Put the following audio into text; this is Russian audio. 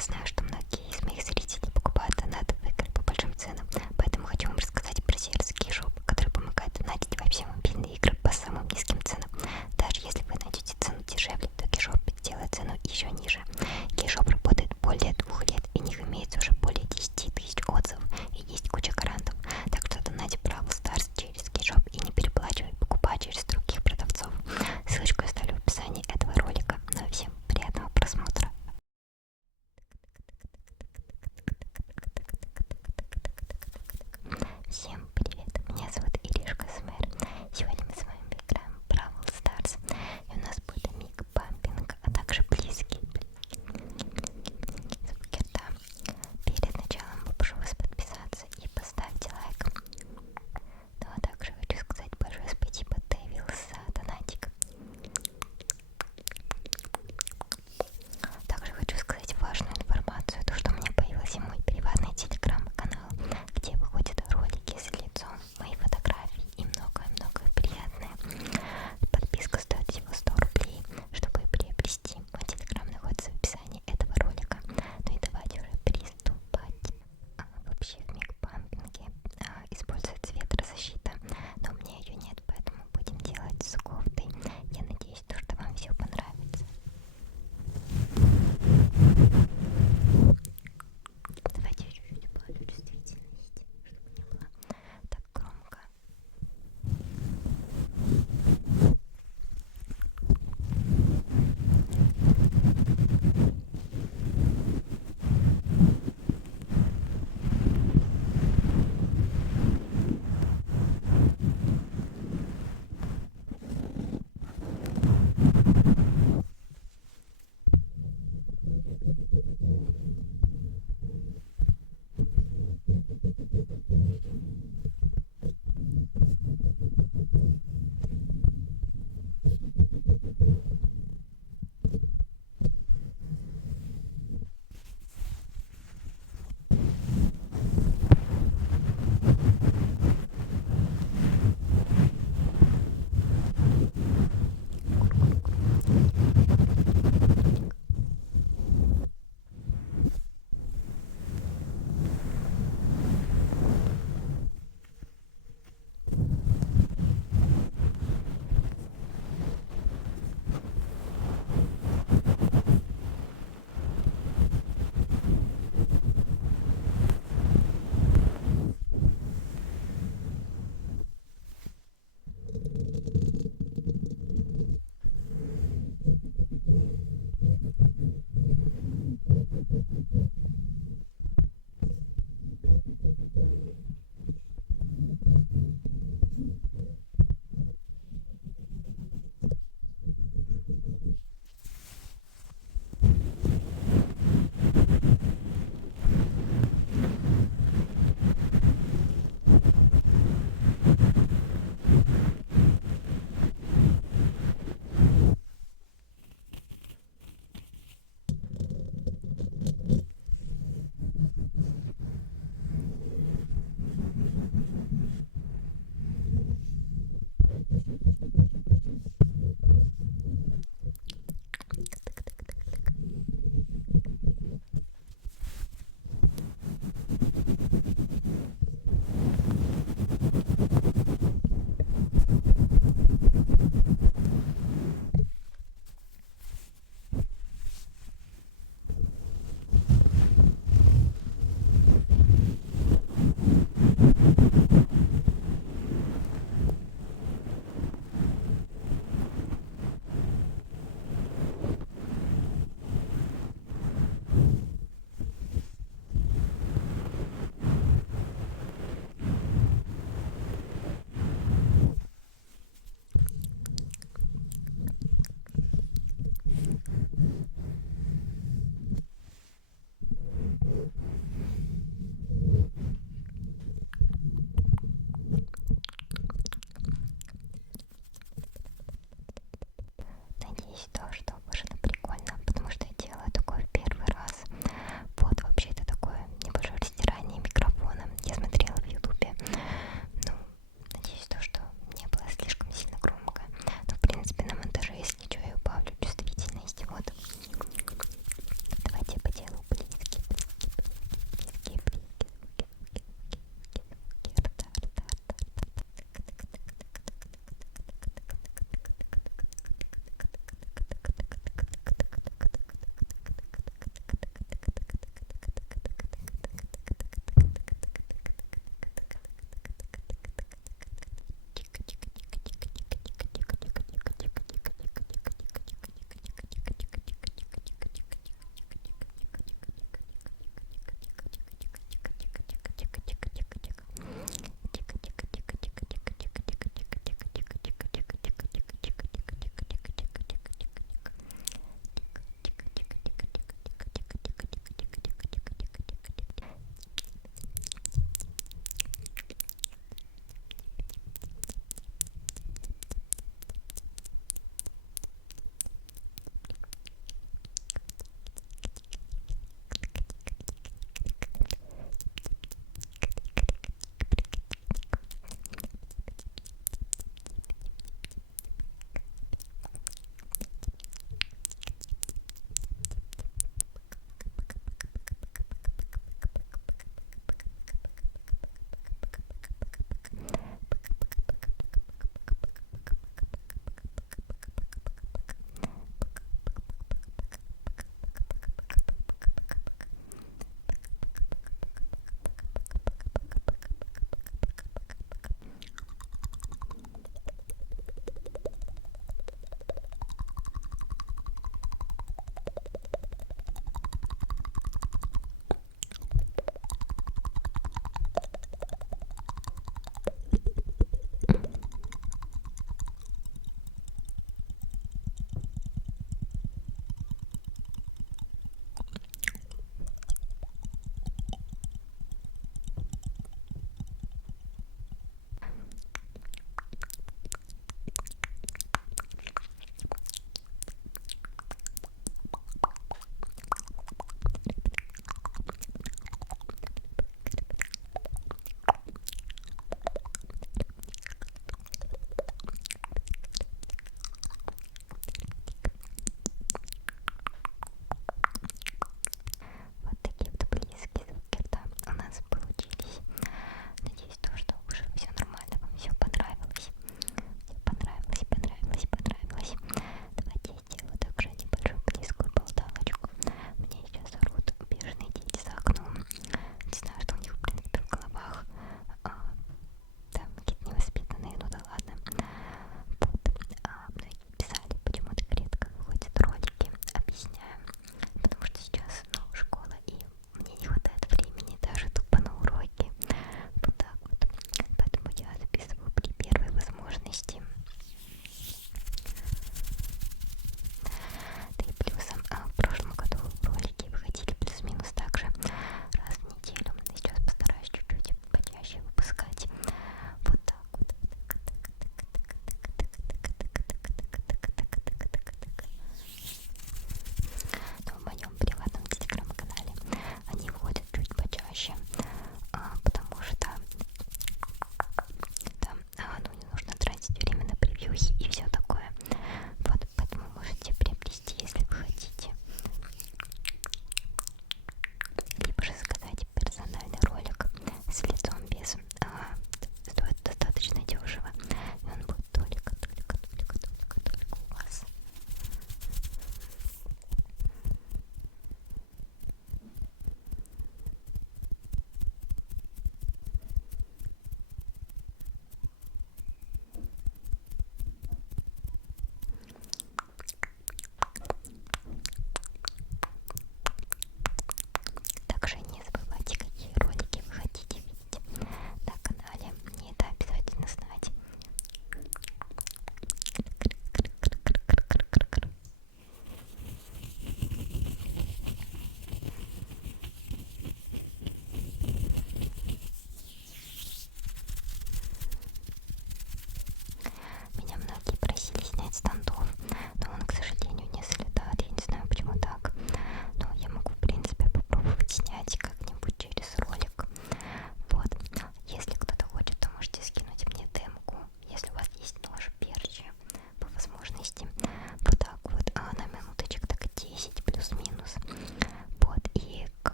Я знаю, что многие из моих зрителей покупают донатовые игры по большим ценам, поэтому хочу вам рассказать про сервис Кейшоп, который помогает донатить вообще мобильные игры по самым низким ценам. Даже если вы найдете цену дешевле, то Кейшоп сделает цену еще ниже. Кейшоп работает более 2 лет, и у них имеется уже более 10 тысяч отзывов и есть куча гарантов. Так что донати Бравл Старс через Кейшоп и не переплачивай, покупай через других продавцов. Ссылочку я оставлю в описании этого ролика. Ну и всем приятного просмотра. Всем привет, меня зовут Иришка СМР. Сегодня мы с вами играем в Бравл Старс. И у нас будет миг пампинг, а также близкий. Перед началом попрошу вас подписаться и поставьте лайк. Ну а также хочу сказать большое спасибо Дэвил за донатик. Также хочу сказать важную информацию, то что у меня появился мой приватный телеграм-канал, где выходят ролики с лицом, мои фотографии и многое-многое приятное. Подписка стоит всего 100 рублей, чтобы приобрести. Мой телеграм находится в описании этого ролика. Ну и давайте уже приступать. Вообще в мигпампинге используется ветрозащита, но у меня ее нет, поэтому будем делать с кофтой. Я надеюсь, что вам все понравится. Давайте чуть-чуть убавлю чувствительность, чтобы не было так громко.